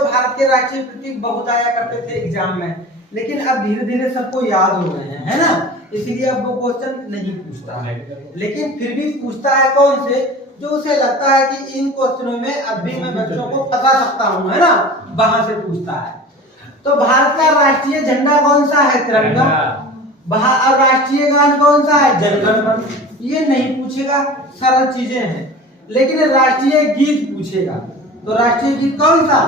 तो भारत के राष्ट्रीय प्रतीक बहुत आया करते थे एग्जाम में, लेकिन अब धीरे धीरे सबको याद हो गए हैं, है ना, इसीलिए अब वो क्वेश्चन नहीं पूछता है। लेकिन फिर भी पूछता है कौन से, जो उसे लगता है कि इन क्वेश्चनों में अब भी मैं बच्चों को फंसा सकता हूँ, है ना, वहां से पूछता है। तो भारत का राष्ट्रीय झंडा कौन सा है? तिरंगा। और राष्ट्रीय गान कौन सा है? जन गण मन। ये नहीं पूछेगा, सरल चीजें हैं। लेकिन राष्ट्रीय गीत पूछेगा, तो राष्ट्रीय गीत कौन सा?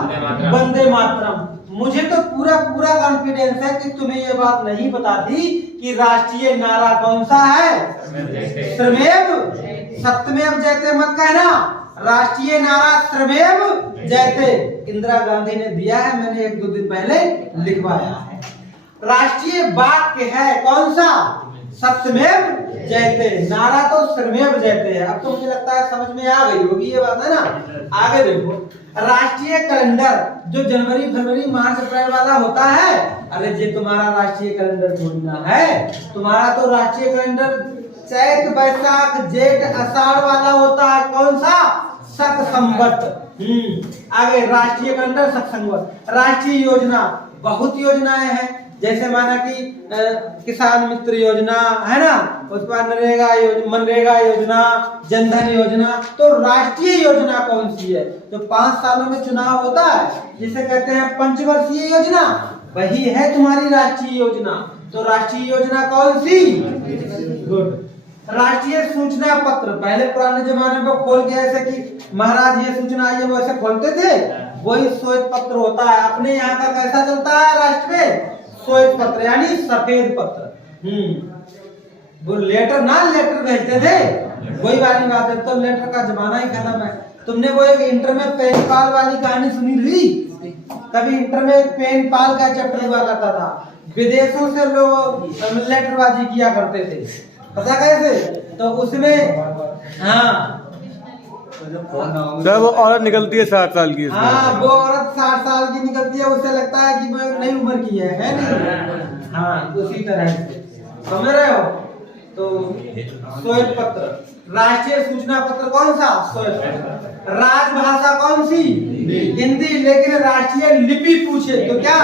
वंदे मातरम। मुझे तो पूरा पूरा कॉन्फिडेंस है कि तुम्हें ये बात नहीं पता थी कि राष्ट्रीय नारा कौन सा है? श्रमेव सत्यमेव जयते मत कहना, राष्ट्रीय नारा श्रमेव जयते इंदिरा गांधी ने दिया है, मैंने 1-2 दिन पहले लिखवाया है। राष्ट्रीय वाक्य है कौन सा? सत्यमेव जयते। नारा तो श्रमेव जयते है। अब तो मुझे लगता है समझ में आ गई होगी ये बात, है ना। आगे देखो, राष्ट्रीय कैलेंडर जो जनवरी फरवरी मार्च अप्रैल वाला होता है, अरे ये तुम्हारा राष्ट्रीय कैलेंडर ढूंढना है। तुम्हारा तो राष्ट्रीय कैलेंडर चैत बैसाख जेठ आषाढ़ वाला होता है। कौन सा? शक संवत। आगे राष्ट्रीय कैलेंडर शक संवत। राष्ट्रीय योजना, बहुत योजनाएं हैं, जैसे माना कि किसान मित्र योजना, है ना, उसके बाद मनरेगा योजना, जनधन योजना। तो राष्ट्रीय योजना कौन सी है? तो 5 सालों में चुनाव होता है, जिसे कहते हैं पंचवर्षीय योजना, वही है तुम्हारी राष्ट्रीय योजना। तो राष्ट्रीय योजना कौन सी? गुड। राष्ट्रीय सूचना पत्र, पहले पुराने जमाने में खोल के ऐसे कि महाराज ये सूचना आई है वो ऐसे खोलते थे, वही श्वेत पत्र होता है। अपने यहाँ का कैसा चलता है राष्ट्र में? श्वेत पत्र, यानी सफेद पत्र। वो लेटर ना लेटर भेजते थे, वही वाली बात है। तो लेटर का जमाना ही खत्म है। तुमने वो एक इंटर में पेन पाल वाली कहानी सुनी थी? तभी इंटर में पेन पाल का चैप्टर हुआ करता था। विदेशों से लोग लेटरबाजी किया करते थे, पता कैसे? तो उसमें हाँ, जब वो औरत निकलती है 60 साल की, हाँ वो औरत 60 साल की निकलती है, उसे लगता है कि वो नई उम्र की है नहीं? हाँ, उसी तरह से समझ रहे हो। तो श्वेत पत्र, राष्ट्रीय सूचना पत्र कौन सा? श्वेत पत्र। राजभाषा कौन सी? हिंदी। लेकिन राष्ट्रीय लिपि पूछे तो क्या?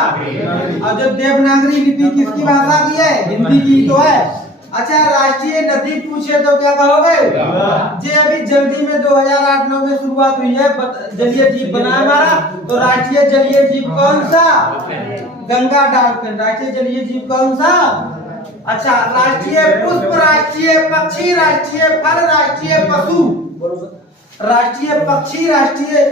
और जो देवनागरी लिपि किसकी भाषा की है? हिंदी की तो है। अच्छा, राष्ट्रीय नदी पूछे तो क्या कहोगे? जे अभी जल्दी में 2008-9 में शुरुआत हुई है, जलीय जीव बना हमारा, तो राष्ट्रीय जलीय जीव कौन सा? गंगा डॉल्फिन। राष्ट्रीय जलीय जीव कौन सा? अच्छा, राष्ट्रीय पुष्प, राष्ट्रीय पक्षी, राष्ट्रीय फल, राष्ट्रीय पशु। राष्ट्रीय पक्षी, राष्ट्रीय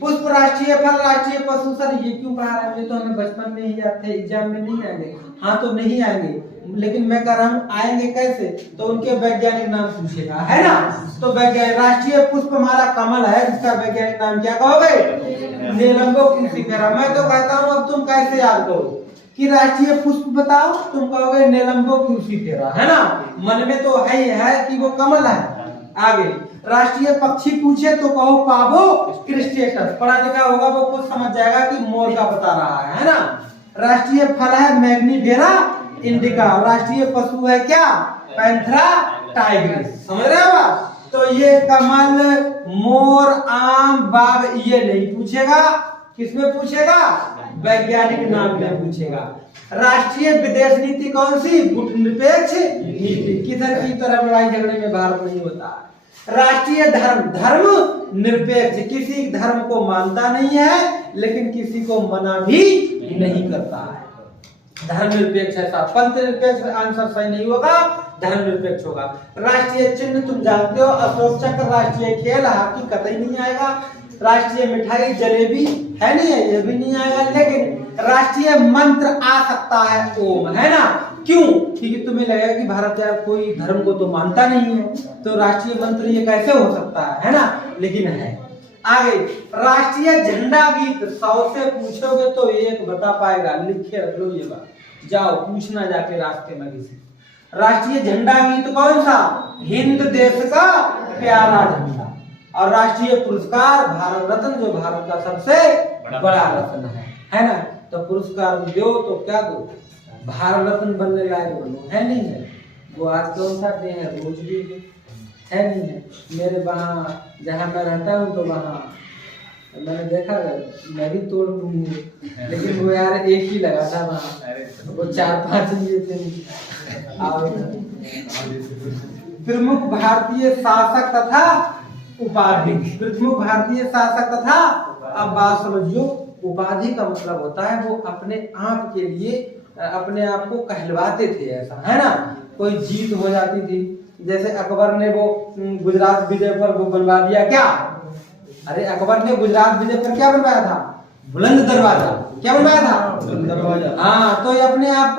पुष्प, राष्ट्रीय फल, राष्ट्रीय पशु। सर ये क्यों पढ़ा रहे हैं? ये तो हमें बचपन में ही आते, एग्जाम में नहीं आएंगे। हाँ तो नहीं आएंगे, लेकिन मैं कह रहा हूँ आएंगे कैसे? तो उनके वैज्ञानिक नाम पूछेगा, है ना। तो वैज्ञानिक, राष्ट्रीय पुष्प हमारा कमल है, जिसका वैज्ञानिक नाम क्या कहोगे? नीलंबो क्रूसिफेरा। मैं तो कहता हूँ अब तुम कैसे याद करो कि राष्ट्रीय पुष्प बताओ, तुम कहोगे नीलंबो क्रूसिफेरा, है ना। मन में तो है कि वो कमल है। आगे राष्ट्रीय पक्षी पूछे तो कहो पावो क्रिस्टेटस। पढ़ा लिखा होगा वो खुद समझ जाएगा कि मोर का बता रहा है ना। राष्ट्रीय फल है मैग्नीवेरा इंडिका। राष्ट्रीय पशु है क्या? Panthera Tigris. समझ रहे हो आप? तो ये कमल, मोर, आम, बाघ ये नहीं पूछेगा। किसमें पूछेगा? वैज्ञानिक नाम में पूछेगा। राष्ट्रीय विदेश नीति कौन सी? गुटनिरपेक्ष नीति। किधर की तरफ लड़ाई झगड़े में भारत नहीं होता। राष्ट्रीय धर्म, धर्म निरपेक्ष, किसी धर्म को मानता नहीं है लेकिन किसी को मना भी नहीं करता है। धर्म निरपेक्ष है साहब। पंथ निरपेक्ष आंसर सही नहीं होगा, धर्म निरपेक्ष होगा। राष्ट्रीय चिन्ह तुम जानते हो, अशोक चक्र। राष्ट्रीय खेल हॉकी कतई नहीं आएगा। राष्ट्रीय मिठाई जलेबी है नहीं है, ये भी नहीं आएगा। लेकिन राष्ट्रीय मंत्र आ सकता है ओम, है ना। क्यों? क्योंकि तुम्हें लगेगा कि भारत यार कोई धर्म को तो मानता नहीं है, तो राष्ट्रीय मंत्र ये कैसे हो सकता है ना। लेकिन है। आगे राष्ट्रीय झंडा गीत 100 से पूछोगे तो एक बता पाएगा। लिखे रख लो ये बात, जाओ पूछना जाके रास्ते में किसी। राष्ट्रीय झंडा गीत कौन सा? हिंद देश का प्यारा झंडा। और राष्ट्रीय पुरस्कार भारत रत्न, जो भारत का सबसे बड़ा रत्न है ना। तो पुरस्कार दो तो क्या दो? भारत रत्न बनने लायक बनो, है नहीं है। वो आज कौन सा डे है? रोज भी है नहीं है। मेरे वहाँ जहाँ मैं रहता हूँ तो वहाँ मैंने देखा मैं भी तोड़ दूंगी, लेकिन वो यार एक ही लगा था वहाँ, वो 4-5 लिए थे। प्रमुख भारतीय शासक तथा उपाधि, प्रमुख भारतीय शासक तथा, अब बात समझियो, उपाधि का मतलब होता है वो अपने आप के लिए अपने आप को कहलवाते थे, ऐसा है ना। कोई जीत हो जाती थी, जैसे अकबर ने वो गुजरात विजय पर वो बनवा दिया क्या, अरे अकबर ने गुजरात विजय पर क्या बनवाया था, बुलंद दरवाजा, क्या बनवाया था, बुलंद दरवाजा। हाँ, तो ये अपने आप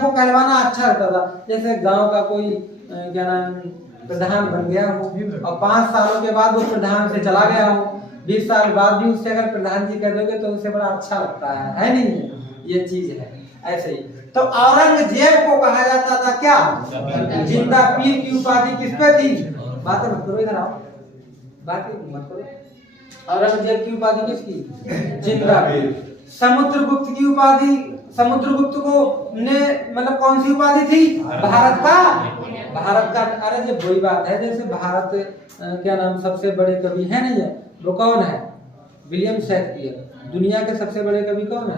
को कहलवाना अच्छा लगता था। जैसे गांव का कोई क्या नाम प्रधान बन गया हो और 5 सालों के बाद वो प्रधान से चला गया हो, 20 साल बाद भी उससे अगर प्रधान जी कह दोगे तो उसे बड़ा अच्छा लगता है नहीं, ये चीज है। ऐसे ही तो औरंगजेब को कहा जाता था क्या, जिंदा पीर की उपाधि किस पे थी, बातें मत करो, इधर आओ, बातें मत करो। औरंगजेब की उपाधि किसकी, जिंदा पीर। समुद्रगुप्त की उपाधि, समुद्रगुप्त को ने मतलब कौन सी उपाधि थी, भारत का, भारत का। अरे ये वही बात है, जैसे भारत क्या नाम सबसे बड़े कवि है नहीं है, वो कौन है, विलियम शेक्सपियर। दुनिया के सबसे बड़े कवि कौन है,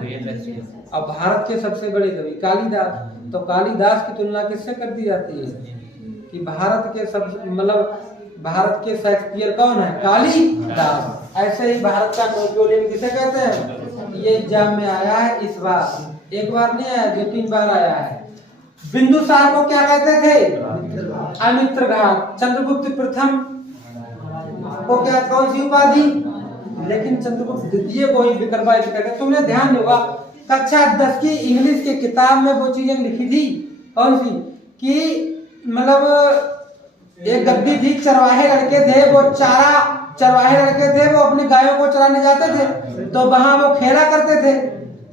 और भारत के सबसे बड़े कवि कालिदास। तो कालिदास की तुलना किससे कर दी जाती है कि भारत के सब मतलब भारत के शेक्सपियर कौन है, कालिदास। ऐसे ही भारत का नेपोलियन किसे कहते हैं, ये एग्जाम में आया है इस बार, एक बार नहीं आया, 2-3 बार आया है। बिंदुसार को क्या कहते थे, अमित्रघात। चंद्रगुप्त प्रथम को क्या कौन सी उपाधि, लेकिन चंद्रगुप्त द्वितीय को ही विक्रमादित्य कहते हैं। तुमने ध्यान नहीं होगा कक्षा 10 की इंग्लिश की किताब में वो चीजें लिखी थी, कौन सी, कि मतलब एक गद्दी थी, चरवाहे लड़के थे, वो चरवाहे लड़के थे, वो अपनी गायों को चराने जाते थे, तो वहां वो खेला करते थे।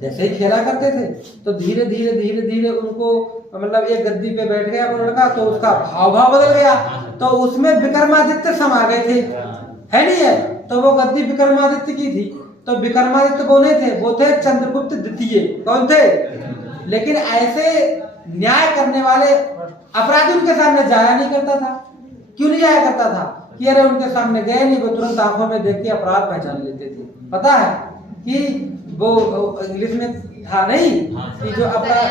जैसे ही खेला करते थे तो धीरे धीरे धीरे धीरे उनको मतलब एक गद्दी पे बैठ गया वो लड़का, तो उसका भाव बदल गया, तो उसमें विक्रमादित्य समा गए थे, है नहीं है, तो वो गद्दी विक्रमादित्य की थी। तो विक्रमादित्य कौन थे, वो थे चंद्रगुप्त द्वितीय, कौन थे। लेकिन ऐसे न्याय करने वाले अपराधी उनके सामने जाया नहीं करता था। क्यों नहीं जाया करता था, कि अरे उनके सामने गए नहीं, वो तुरंत आंखों में देख के अपराध पहचान लेते थे। पता है कि वो इंग्लिश में था नहीं कि जो अपराध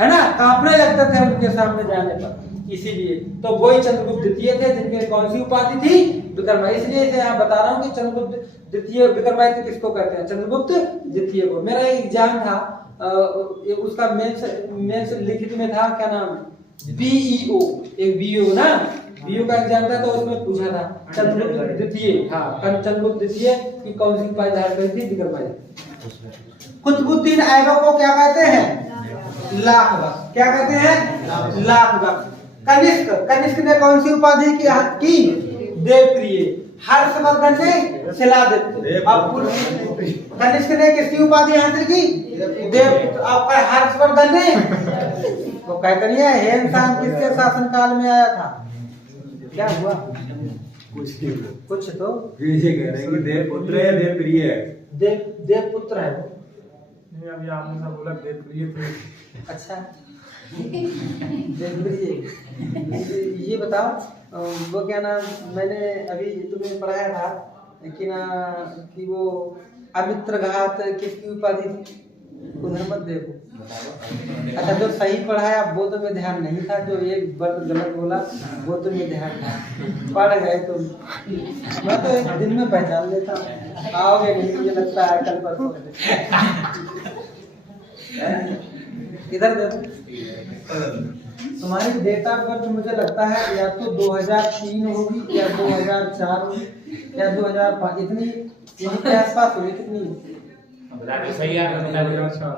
है ना कांपने लगते थे उनके सामने जाने पर, इसीलिए तो वही चंद्रगुप्त द्वितीय थे, जिनके कौन सी उपाधि थी, विक्रमादित्य। इसलिए यहाँ बता रहा हूँ कि चंद्रगुप्त द्वितीय, विक्रमादित्य किसको कहते हैं, चंद्रगुप्त द्वितीय को। मेरा एक एग्जाम था उसका मेंस लिखित में था, क्या नाम, बीईओ, एक बीईओ ना, बीईओ का एग्जाम था, तो उसमें पूछा था चंद्रगुप्त द्वितीय, हाँ चंद्रगुप्त द्वितीय की कौन सी उपाधि धारण करी थी, विक्रमादित्य। कुतुबुद्दीन ऐबक को क्या कहते हैं, लाख बख्श, क्या कहते हैं, लाख बख्श। कनिष्क ने कौन सी उपाधि की, देवप्रिय। हर्षवर्धन ने शिलादित्य। कनिष्क ने किसकी उपाधि हासिल की, देव। आपका हर्षवर्धन ने तो कहते नहीं है हेमशाम किसके शासनकाल में आया था, क्या हुआ, कुछ तो ये कह रहे हैं कि देवपुत्र है, देवप्रिय है, देवपुत्र है वो। नहीं अभी आपने सब बोला देवप्रिय थे। अच्छा देवप्रिय, ये बताओ वो क्या नाम, मैंने अभी तुम्हें पढ़ाया था लेकिन कि वो अमित्रघात किसकी उपाधि थी, उधर मत देखो। अच्छा जो सही पढ़ाया वो तो मैं ध्यान नहीं था, जो एक वर्ड गलत बोला वो तो मैं ध्यान था, पढ़ गए तो मैं तो एक दिन में पहचान लेता हूँ। आओगे नहीं मुझे लगता है कल परसों। इधर देखो तुम्हारी डेट ऑफ बर्थ मुझे लगता है या तो 2003 होगी या 2004 होगी या 2005, इतनी यहीं के आसपास होगी। कितनी सही है, 2004।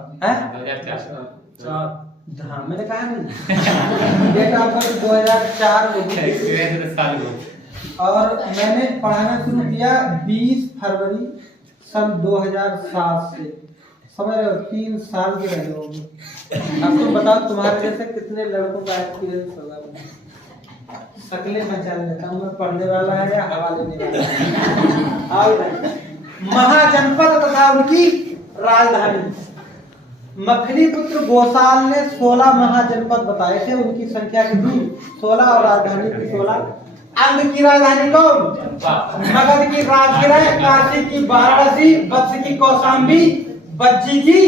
हाँ मैंने कहा नहीं, डेट ऑफ बर्थ 2004 होगी। और मैंने पढ़ाना शुरू किया 20 फरवरी सन 2007 से, समझ रहे हो, 3 साल के रहे होंगे। अब तुम बताओ तुम्हारे जैसे कितने लड़कों का एक्सपीरियंस होगा। शक्लें पहचान लेता हूँ मैं, पढ़ने वाला है या हवा लेने वाला है। महाजनपद तथा उनकी राजधानी। मखनीपुत्र गोसाल ने 16 महाजनपद बताए थे, उनकी संख्या कितनी, 16 और राजधानी की 16। अंग की राजधानी कौन? मगध की राजगृह, काशी की वाराणसी, वत्स की कौशाम्बी, बज्जी की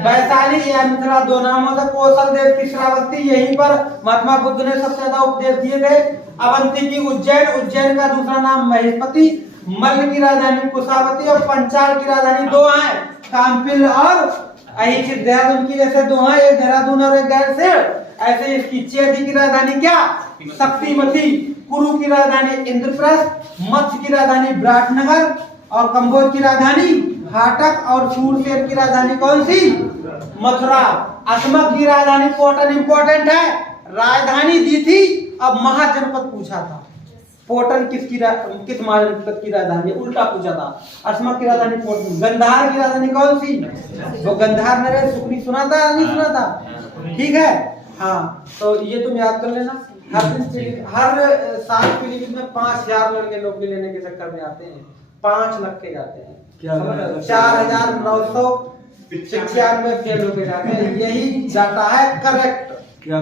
वैशाली, या मिथिला। दो नामों से कौशल देश की श्रावस्ती, यहीं पर महात्मा बुद्ध ने सबसे ज्यादा उपदेश दिए थे। अवंती की उज्जैन, उज्जैन का दूसरा नाम महेशपति, मल्ल की राजधानी कुशावती, और पंचाल की राजधानी दो हैं, काम्पिल और अहिर। देहरादून की जैसे दो हैं, एक देहरादून और एक गैरसेन, ऐसे इसकी चेदी की राजधानी क्या? शक्तिमती। कुरु की राजधानी इंद्रप्रस्थ, मत्स्य की राजधानी विराटनगर, और कंबोज की राजधानी हाटक, और सूरसेन की राजधानी कौन सी? मथुरा। असमक की राजधानी पोटन, इंपॉर्टेंट है, राजधानी दी थी, अब महाजनपद पूछा था। पोटन किस महाजनपद की राजधानी? उल्टा पूछा था। असमक की राजधानी पोटन। गंधार की राजधानी कौन सी? वो गंधार नरेश सुखनी सुना था, नहीं सुना था? ठीक है, हाँ, तो ये तुम याद कर लेना। हर साल पीलीभीत में 5000 लड़के नौकरी लेने के चक्कर में आते हैं, 5 लाख के जाते हैं, 4996 फेल होके जाते हैं। यही डाटा है करेक्ट। क्या